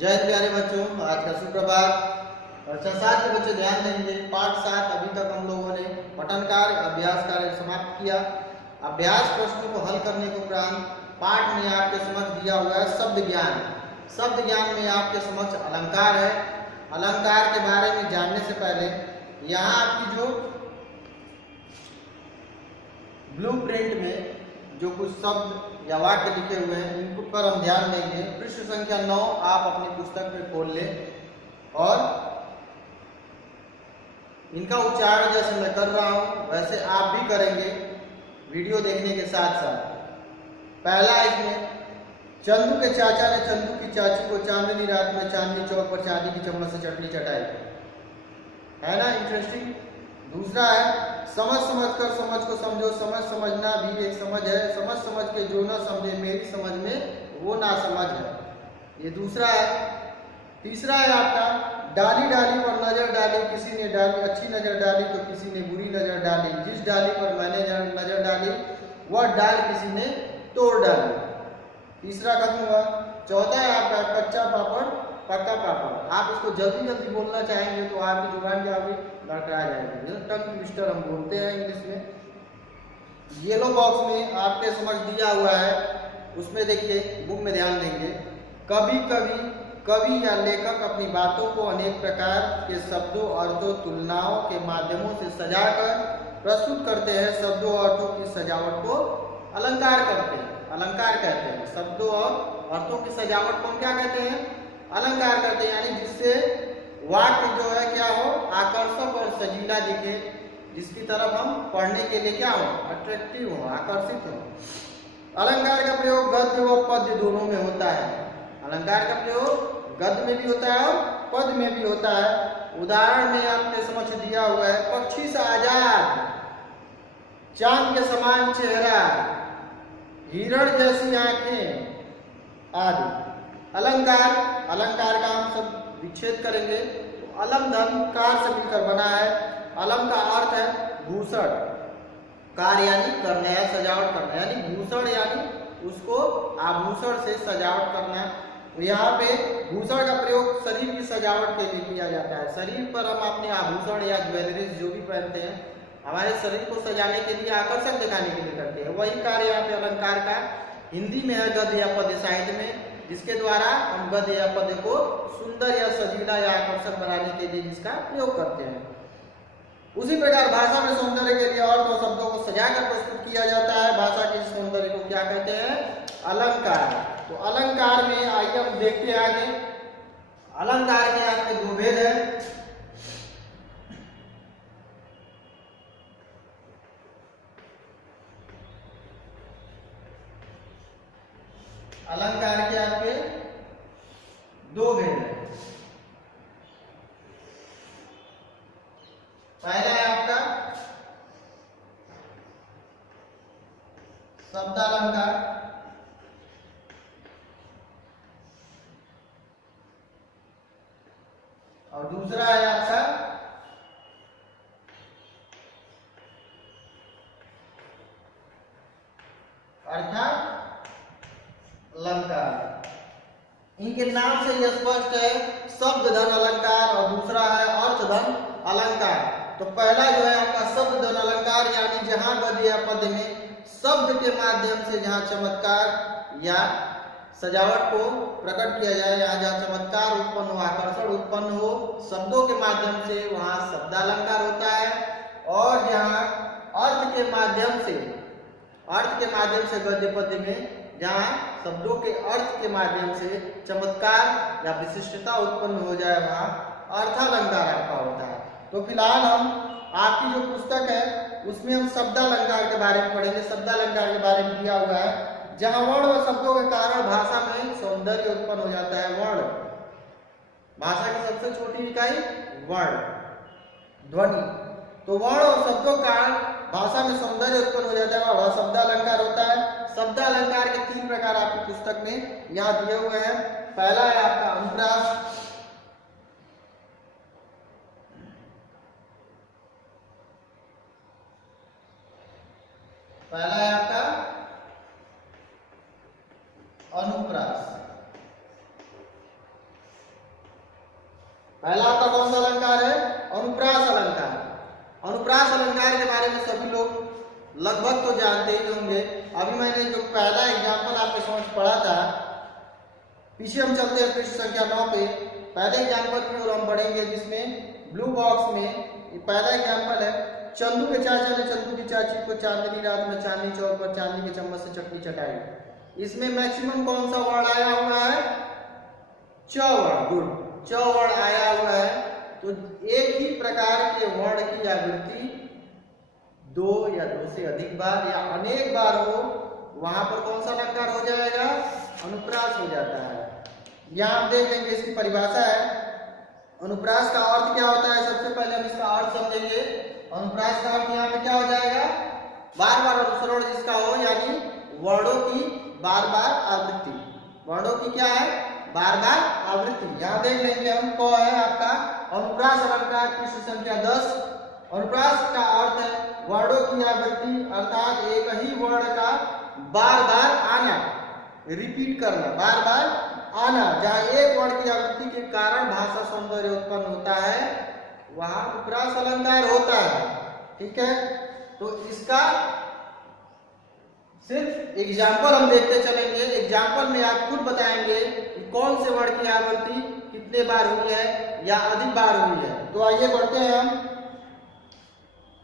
जय हिंद प्यारे बच्चों, आज का सुप्रभात। कक्षा 7 के बच्चे ध्यान देंगे। पाठ 7 अभी तक हम लोगों ने पठन कार्य अभ्यास कार्य समाप्त किया। अभ्यास प्रश्नों को हल करने के उपरांत पाठ में आपके समक्ष दिया हुआ है शब्द ज्ञान। शब्द ज्ञान में आपके समक्ष अलंकार है। अलंकार के बारे में जानने से पहले यहाँ आपकी जो ब्लूप्रिंट में जो कुछ शब्द या वाक्य लिखे हुए हैं इनको पर हम ध्यान देंगे। पृष्ठ संख्या 9 आप अपनी पुस्तक में खोल लें और इनका उच्चारण जैसे मैं कर रहा हूं वैसे आप भी करेंगे वीडियो देखने के साथ साथ। पहला इसमें चंदू के चाचा ने चंदू की चाची को चांदनी रात में चांदनी चौक पर चांदी की चम्मच से चटनी चटाई। है ना इंटरेस्टिंग। दूसरा है समझ समझ कर समझ को समझो, समझ समझना भी एक समझ है, समझ समझ के जो ना समझे मेरी समझ में वो ना समझ है। ये दूसरा है। तीसरा है आपका डाली डाली पर नजर डाली, किसी ने डाली अच्छी नजर डाली तो किसी ने बुरी नजर डाली, जिस डाली पर मैंने नजर डाली वह डाल किसी ने तोड़ डाली। तीसरा खत्म हुआ। चौथा है आपका कच्चा पापड़ पक्का पापड़। आप इसको जल्दी जल्दी बोलना चाहेंगे तो आपकी जुबान क्या होगी, लड़खड़ा जाएगी। टंग ट्विस्टर हम बोलते हैं इंग्लिश में। येलो बॉक्स में आपके समझ दिया हुआ है, उसमें देखिए बुक में ध्यान देंगे। कभी कभी कवि या लेखक अपनी बातों को अनेक प्रकार के शब्दों अर्थों तुलनाओं के माध्यमों से सजाकर प्रस्तुत करते हैं। शब्दों अर्थों की सजावट को अलंकार करते हैं, अलंकार कहते हैं। शब्दों और अर्थों की सजावट को हम क्या कहते हैं, अलंकार करते हैं। यानी जिससे वाक्य जो है क्या हो, आकर्षक और सजीला दिखे, जिसकी तरफ हम पढ़ने के लिए क्या हो, अट्रैक्टिव हो, आकर्षित हो। अलंकार का प्रयोग गद्य व पद्य दोनों में होता है। अलंकार का प्रयोग गद्य में भी होता है और पद्य में भी होता है। उदाहरण में आपने समझ दिया हुआ है पक्षी सा आजाद, चांद के समान चेहरा, हिरण जैसी आंखें आदि। अलंकार, अलंकार का हम सब विच्छेद करेंगे तो अलम धन कार से मिलकर बना है। अलम का अर्थ है भूषण, कार यानी करना या सजावट करना, यानी भूषण यानी उसको आभूषण से सजावट करना। तो यहाँ पे भूषण का प्रयोग शरीर की सजावट के लिए किया जाता है। शरीर पर हम अपने आभूषण या ज्वेलरीज जो भी पहनते हैं हमारे शरीर को सजाने के लिए, आकर्षक दिखाने के लिए करते हैं। वही कार्य यहाँ पे अलंकार का हिंदी में है गद्य या पद्य साहित्य में, जिसके द्वारा हम गद्य या पद्य को सुंदर या सजीला या आकर्षक बनाने के लिए जिसका प्रयोग करते हैं। उसी प्रकार भाषा में सौंदर्य के लिए अर्थ और शब्दों को सजाकर प्रस्तुत किया जाता है। भाषा के सौंदर्य को क्या कहते हैं, अलंकार। तो अलंकार में आइए हम देखते हैं आगे। अलंकार के आपके दो भेद है। अलंकार के आपके दो भेद है। पहला है आपका शब्दालंकार और दूसरा है आपका अलंकार। इनके नाम से यह स्पष्ट है, शब्द धन अलंकार और दूसरा है अर्थ धन अलंकार। तो पहला जो है आपका शब्द धन अलंकार, यानी जहां गद्य या पद्य में शब्द के माध्यम से जहां चमत्कार या सजावट को प्रकट किया जाए, यहाँ जहाँ चमत्कार उत्पन्न हो, आकर्षण उत्पन्न हो शब्दों के माध्यम से, वहां शब्दालंकार होता है। और जहाँ अर्थ के माध्यम से गद्य पद्य में जहाँ शब्दों के अर्थ के माध्यम से चमत्कार या विशिष्टता उत्पन्न हो जाए, वहां अर्थालंकार आपका होता है। तो फिलहाल हम आपकी जो पुस्तक है उसमें हम शब्दालंकार के बारे में पढ़ेंगे। शब्दालंकार के बारे में दिया हुआ है जहां वर्ण और शब्दों के कारण भाषा में सौंदर्य उत्पन्न हो जाता है। वर्ण, भाषा की सबसे छोटी इकाई वर्ण, ध्वनि। तो वर्ण और शब्दों का भाषा में सौंदर्य उत्पन्न हो जाता है, वह शब्दालंकार होता है। शब्दालंकार के 3 प्रकार आपकी पुस्तक में यहाँ दिए हुए हैं। पहला है आपका अनुप्रास, पहला है आपका अनुप्रास। अनुप्रास अलंकार के बारे में सभी लोग लगभग तो जानते ही होंगे। अभी मैंने जो पहला एग्जाम्पल आपके समझ पढ़ा था, पीछे हम चलते हैं पृष्ठ संख्या 9 पे। पहले एग्जाम्पल की ओर हम बढ़ेंगे, जिसमें ब्लू बॉक्स में ये पहला एग्जाम्पल है। चंदू के चाचा ने चंदू की चाची को चांदनी रात में चांदनी चौक पर चांदी के चम्मच से चटनी चटाई। इसमें मैक्सिमम कौन सा वर्ड आया हुआ है? च वर्ड। गुड, च वर्ड आया हुआ है। तो एक ही प्रकार के वर्ड की आवृत्ति दो या दो से अधिक बार या अनेक बार हो, वहां पर कौन सा अलंकार हो जाएगा? अनुप्रास हो जाता है। यहां आप देख लेंगे, इसकी परिभाषा है। अनुप्रास का अर्थ क्या होता है? सबसे पहले हम इसका अर्थ समझेंगे। अनुप्रास का अर्थ यहाँ पे क्या हो जाएगा? बार बार अनुसरण जिसका हो, यानी वर्णों की बार बार आवृत्ति। वर्णों की क्या है? बार बार आवृत्ति। यहाँ देख लेंगे हम, क है आपका अनुप्रास अलंकार पृष्ठ संख्या 10। अनुप्रास का अर्थ है वर्णों की आवृत्ति, अर्थात एक ही वर्ण का बार बार आना, रिपीट करना, बार बार आना। जहां एक वर्ण की आवृत्ति के कारण भाषा सौंदर्य उत्पन्न होता है, वहां अनुप्रास अलंकार होता है। ठीक है, तो इसका सिर्फ एग्जाम्पल हम देखते चलेंगे। एग्जाम्पल में आप खुद बताएंगे कि कौन से वर्ण की आवृत्ति कितने बार हुई है या अधिक बार हुई है। तो आइए बढ़ते हैं हम।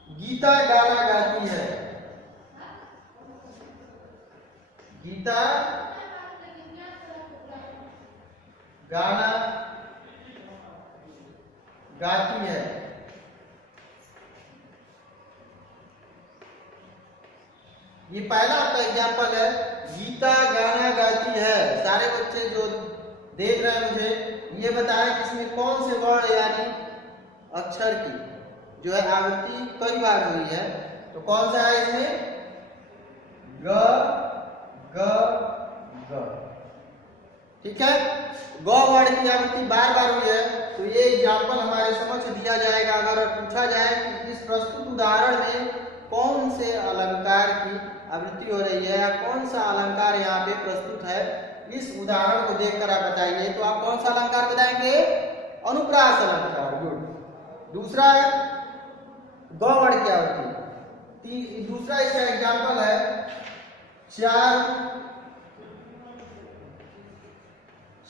गीता गाना गाती है। गीता गाना गाती है। ये पहला आपका एग्जाम्पल है, गीता गाना गाती है। सारे बच्चे जो देख रहे हैं मुझे, ये बताएं कि इसमें कौन से वर्ण यानी अक्षर की जो है आवृत्ति कई बार हुई है। तो कौन सा है इसमें? ग ग ग। ठीक है, ग वर्ण की आवृत्ति बार बार हुई है। तो ये एग्जाम्पल हमारे समक्ष दिया जाएगा। अगर पूछा जाए कि इस प्रस्तुत उदाहरण में कौन से अलंकार की आवृत्ति हो रही है या कौन सा अलंकार यहाँ पे प्रस्तुत है, इस उदाहरण को देखकर आप बताइए। तो आप कौन सा अलंकार बताएंगे? अनुप्रास अलंकार। गुड। दूसरा है ग वर्ण की आवृत्ति। दूसरा इसका एग्जाम्पल है, चार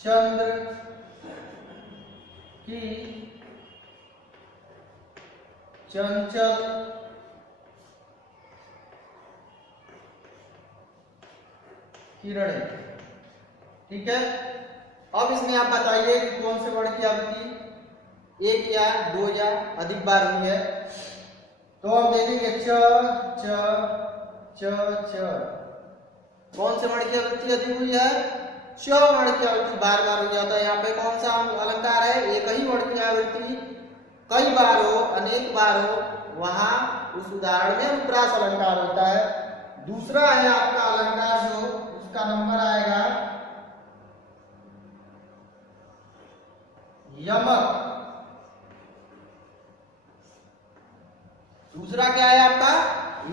चंद्र की चंचल किरणें। ठीक है, अब इसमें आप बताइए कि कौन से वर्ण की आवृत्ति एक या दो या अधिक बार हुई है। तो हम देखेंगे च च च च। कौन से वर्ण की आवृत्ति अधिक हुई है? च वर्ण की आवृत्ति बार बार हो जाता है। यहाँ पे कौन सा अलंकार है? एक ही वर्ण की आवृत्ति कई बार हो, अनेक बार हो, वहां उस उदाहरण में अनुप्रास अलंकार होता है। दूसरा है आपका अलंकार, जो उसका नंबर आएगा यमक। दूसरा क्या है आपका?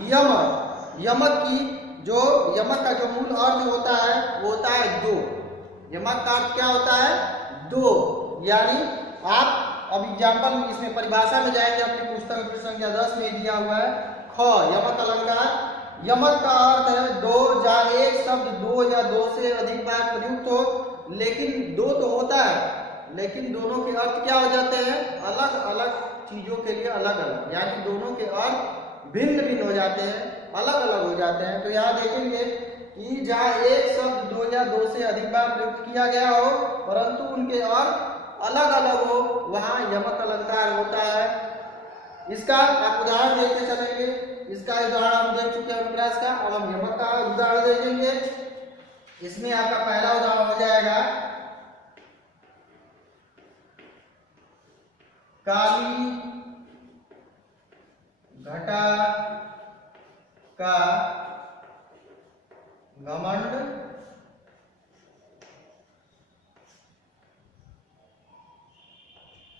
यमक। यमक की जो यमक का जो मूल अर्थ होता है वो होता है दो। यमक का अर्थ क्या होता है? दो। यानी आप अब एग्जाम्पल इसमें परिभाषा में जाएंगे, अपनी पुस्तक पृष्ठ संख्या 10 में दिया हुआ है। ख यमक अलंकार। यमक का अर्थ है दो, जहां एक शब्द दो या दो से अधिक बार प्रयुक्त हो, लेकिन दो तो होता है, लेकिन दोनों के अर्थ क्या हो जाते हैं? अलग अलग चीजों के लिए अलग अलग, यानी दोनों के अर्थ भिन्न भिन्न हो जाते हैं, अलग अलग हो जाते हैं। तो यहाँ देखेंगे कि जहाँ एक शब्द दो या दो से अधिक बार प्रयुक्त किया गया हो, परंतु उनके अर्थ अलग अलग हो, वहां यमक अलंकार होता है। इसका आप उदाहरण देखते चलेंगे। इसका उदाहरण हम देख चुके हैं अनुप्रास का। अब हम यमक का उदाहरण देखेंगे। इसमें आपका पहला उदाहरण हो जाएगा काली घटा का घमंड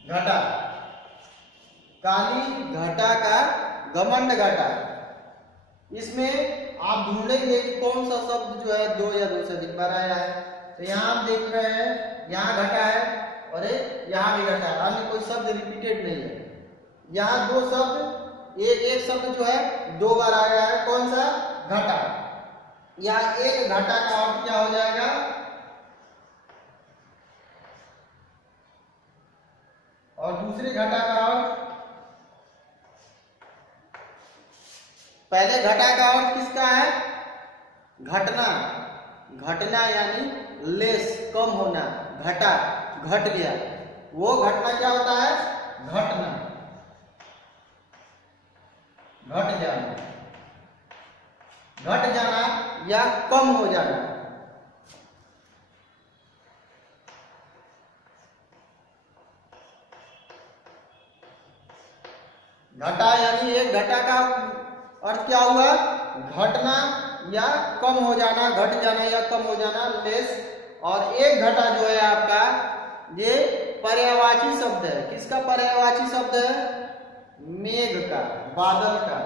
घटा। काली घटा का घमंड घटा। इसमें आप ढूंढेंगे कि कौन सा शब्द जो है दो या दो से अधिक बार आया है। तो यहाँ आप देख रहे हैं, यहाँ घटा है और यहाँ भी घटा है, यानी कोई शब्द रिपीटेड नहीं है। यहाँ दो शब्द एक एक शब्द जो है दो बार आया है, कौन सा? घटा। या एक घटा का अर्थ क्या हो जाएगा? और दूसरे घटा का अर्थ, पहले घटा का अर्थ किसका है? घटना। घटना यानी लेस, कम होना। घटा, घट गया, वो घटना क्या होता है? घटना, घट जाना, घट जाना या कम हो जाना। घटा यानी एक घटा का अर्थ क्या हुआ? घटना या कम हो जाना, घट जाना या कम हो जाना, लेस। और एक घटा जो है आपका, ये पर्यायवाची शब्द है। किसका पर्यायवाची शब्द है? मेघ का, बादल का।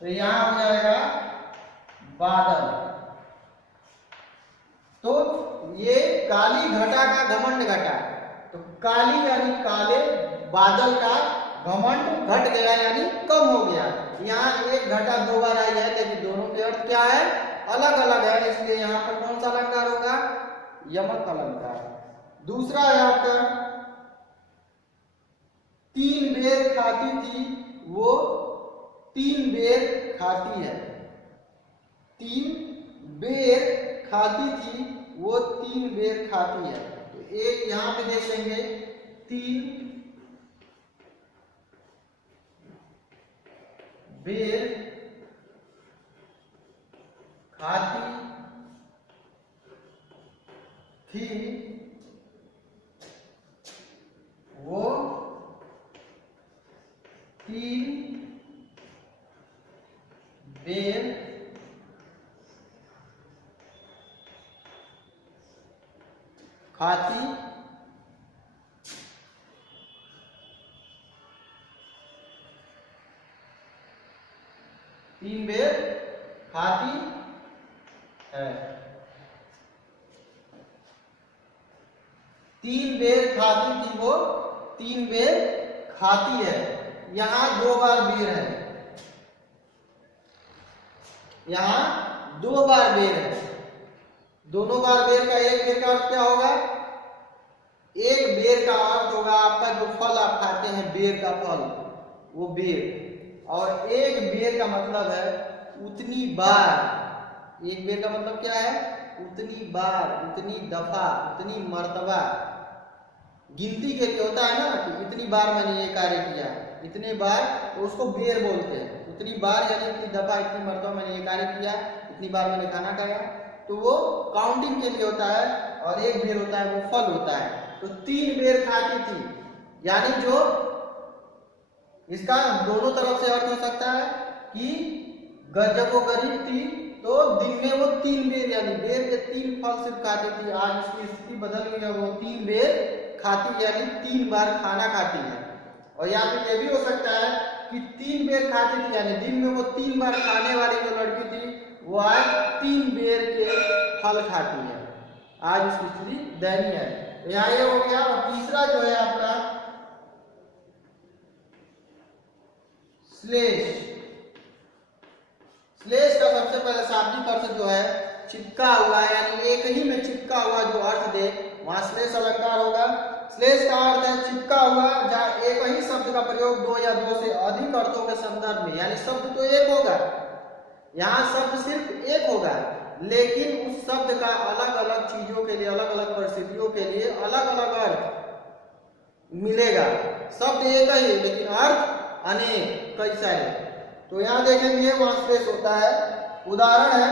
तो यहां हो जाएगा बादल। तो ये काली घटा का घमंड घटा। तो काली यानी काले, बादल का घमंड घट गया यानी कम हो गया। यहाँ एक घटा दो बार आई है, लेकिन दोनों के अर्थ क्या है? अलग अलग है, इसलिए यहाँ पर कौन सा अलंकार होगा? यमक अलंकार। दूसरा है आपका, तीन बेर खाती थी वो तीन बेर खाती है। तीन बेर खाती थी वो तीन बेर खाती है। तो एक यहां पे देख लेंगे, तीन बेर खाती थी वो तीन बेर खाती तीन बेर खाती है। तीन बेर खाती थी वो तीन बेर खाती है। यहां दो बार बेर है, यहां दो बार बेर है। दोनों बार बेर का, एक बेर का अर्थ क्या होगा? एक बेर का अर्थ होगा आपका जो फल आप खाते हैं, बेर का फल, वो बेर। और एक बेर का मतलब है उतनी बार। एक बेर का मतलब क्या है? उतनी बार, उतनी दफा, उतनी मर्तबा। गिनती के लिए होता है ना कि इतनी बार मैंने ये कार्य किया, इतने बार, तो उसको बेर बोलते हैं। उतनी बार यानी इतनी दफा, इतनी मर्तबा मैंने ये कार्य किया, इतनी बार मैंने खाना खाया, तो वो काउंटिंग के लिए होता है। और एक बेर होता है वो फल होता है। तो तीन बेर खाती थी, यानी जो इसका दोनों तरफ से अर्थ हो सकता है कि जब वो गरीब थी तो दिन में वो तीन बेर, यानी बेर के तीन फल सिर्फ खाती थी। आज उसकी स्थिति बदल गई है, वो तीन बेर खाती, यानी तीन बार खाना खाती है। और यहाँ पे ये भी हो सकता है कि तीन बेर खाती थी, यानी दिन में वो तीन बार खाने वाली जो लड़की थी वो आज तीन बेर के फल खाती है। आज उसकी स्थिति दयनीय है। तो यहाँ ये हो गया। और तीसरा जो है आपका श्लेष। श्लेष का सबसे पहले शाब्दिक अर्थ जो है चिपका हुआ, यानी एक ही में चिपका हुआ जो अर्थ दे, वहां श्लेष अलंकार होगा। श्लेष का अर्थ है चिपका हुआ, जहां एक ही शब्द का प्रयोग दो या दो से अधिक अर्थों के संदर्भ में, यानी शब्द तो एक होगा, यहाँ शब्द सिर्फ एक होगा, लेकिन उस शब्द का अलग अलग चीजों के लिए, अलग अलग परिस्थितियों के लिए अलग अलग अर्थ मिलेगा। शब्द एक ही लेकिन अर्थ अनेक, कई सारे। तो यहाँ देखेंगे वहां श्लेष होता है। उदाहरण है,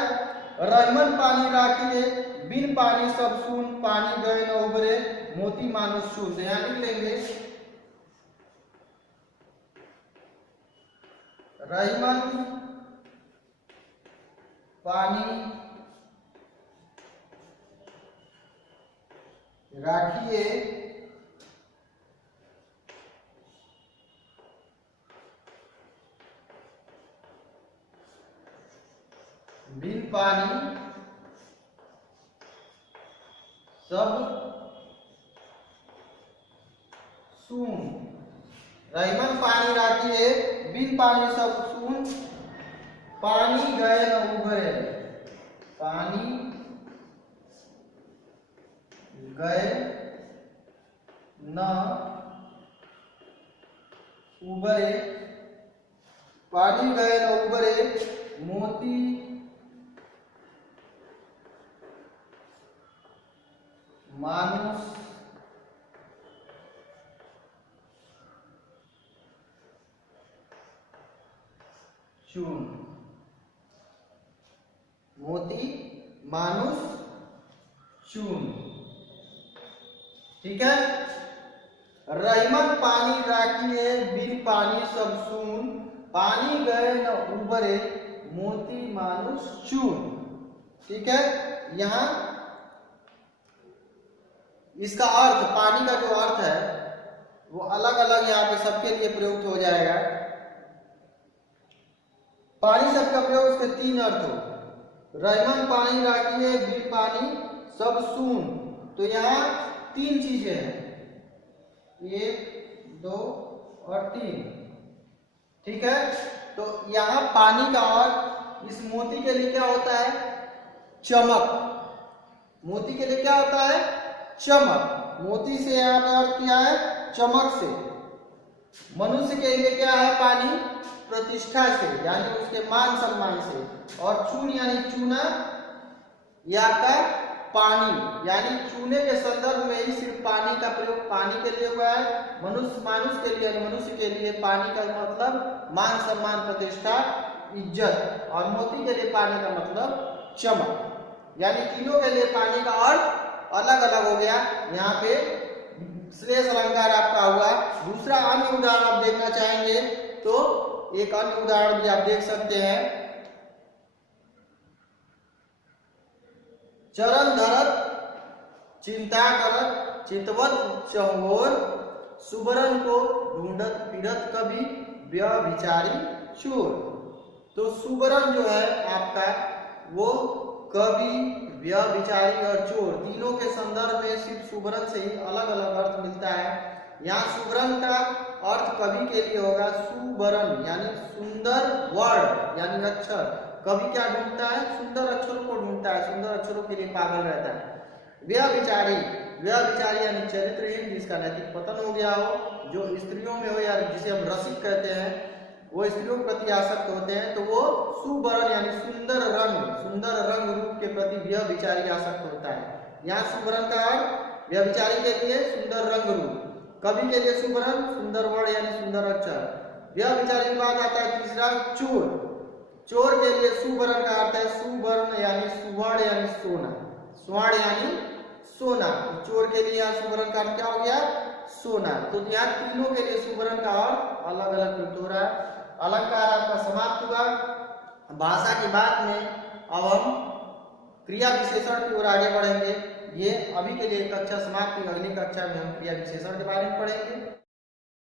रहीमन पानी राखी ने बिन पानी सब सून, पानी गए न उबरे मोती मानुष शून। तो यहाँ लिख लेंगे, रहीमन पानी राखिए बिन पानी सब सून। रहीमन पानी राखिए बिन पानी सब सून, पानी गए न उभरे, पानी गए न उबरे, पानी गए न उबरे, मोती मानुष चून, मोती मानुष चून। ठीक है। रहीमन पानी राखिए बिन पानी सब सून, पानी गए न उबरे, मोती मानुष चून। ठीक है। यहां इसका अर्थ, पानी का जो अर्थ है वो अलग अलग यहाँ पे सबके लिए प्रयुक्त हो जाएगा। पानी शब्द का प्रयोग उसके 3 अर्थ हो। रहीमन पानी राखिए बिन पानी सब सून, तो यहाँ 3 चीजें हैं, 1 2 और 3। ठीक है। तो यहाँ पानी का अर्थ इस मोती के लिए क्या होता है? चमक। मोती के लिए क्या होता है? चमक। मोती से यहाँ पर अर्थ किया है चमक से। मनुष्य के लिए क्या है पानी? प्रतिष्ठा से, यानी उसके मान सम्मान से। और चून यानी चूना या का पानी, यानी चूने के संदर्भ में ही सिर्फ पानी का प्रयोग पानी के लिए हुआ है। मनुष्य के लिए, मनुष्य के लिए पानी का मतलब मान सम्मान, प्रतिष्ठा, इज्जत। और मोती के लिए पानी का मतलब चमक। यानी तीनों के लिए पानी का अर्थ अलग अलग हो गया। यहाँ पे श्लेष अलंकार आपका हुआ। दूसरा अन्य उदाहरण आप देखना चाहेंगे तो एक अन्य उदाहरण भी आप देख सकते हैं। चरण धरत चिंता करत, चितवत चहोर, सुबरन को ढूंढत फिरत कभी व्यभिचारी चोर। तो सुबरन जो है आपका वो कवि, व्यभिचारी और चोर, तीनों के संदर्भ में सिर्फ सुबरन से ही अलग अलग अर्थ मिलता है। यहाँ सुबरन का अर्थ कवि के लिए होगा सुबरन, यानी सुंदर वर्ड यानी अक्षर। कवि क्या ढूंढता है? सुंदर अक्षरों को ढूंढता है, सुंदर अक्षरों के लिए पागल रहता है। व्यभिचारी, व्यभिचारी यानी चरित्रहीन, जिसका नैतिक पतन हो गया हो, जो स्त्रियों में हो या जिसे हम रसिक कहते हैं, वो स्त्रियों के प्रति आसक्त होते हैं, तो वो सुबरन यानी सुंदर रंग रूप के प्रति व्यभिचारी आसक्त होता है। यहाँ सुबरन का अर्थ व्यभिचारी के लिए सुंदर रंग रूप, कवि के लिए सुबरन सुंदर वर्ड यानी सुंदर अक्षर। व्यभिचारी के बाद आता है तीसरा चोर। चोर के लिए सुबरन का अर्थ है सुवर्ण यानी सुवर्ण यानी सोना, स्वर्ण यानी सोना। चोर के लिए यहाँ सुबरन का अर्थ क्या हो गया? सोना। तो यहाँ तीनों के लिए सुबरन का अर्थ अलग अलग प्रयुक्त हो रहा है। अलंकार आपका समाप्त हुआ। भाषा की बात में अब हम क्रिया विशेषण की ओर आगे बढ़ेंगे। ये अभी के लिए कक्षा समाप्त हुई। अगली कक्षा में हम क्रिया विशेषण के बारे में पढ़ेंगे।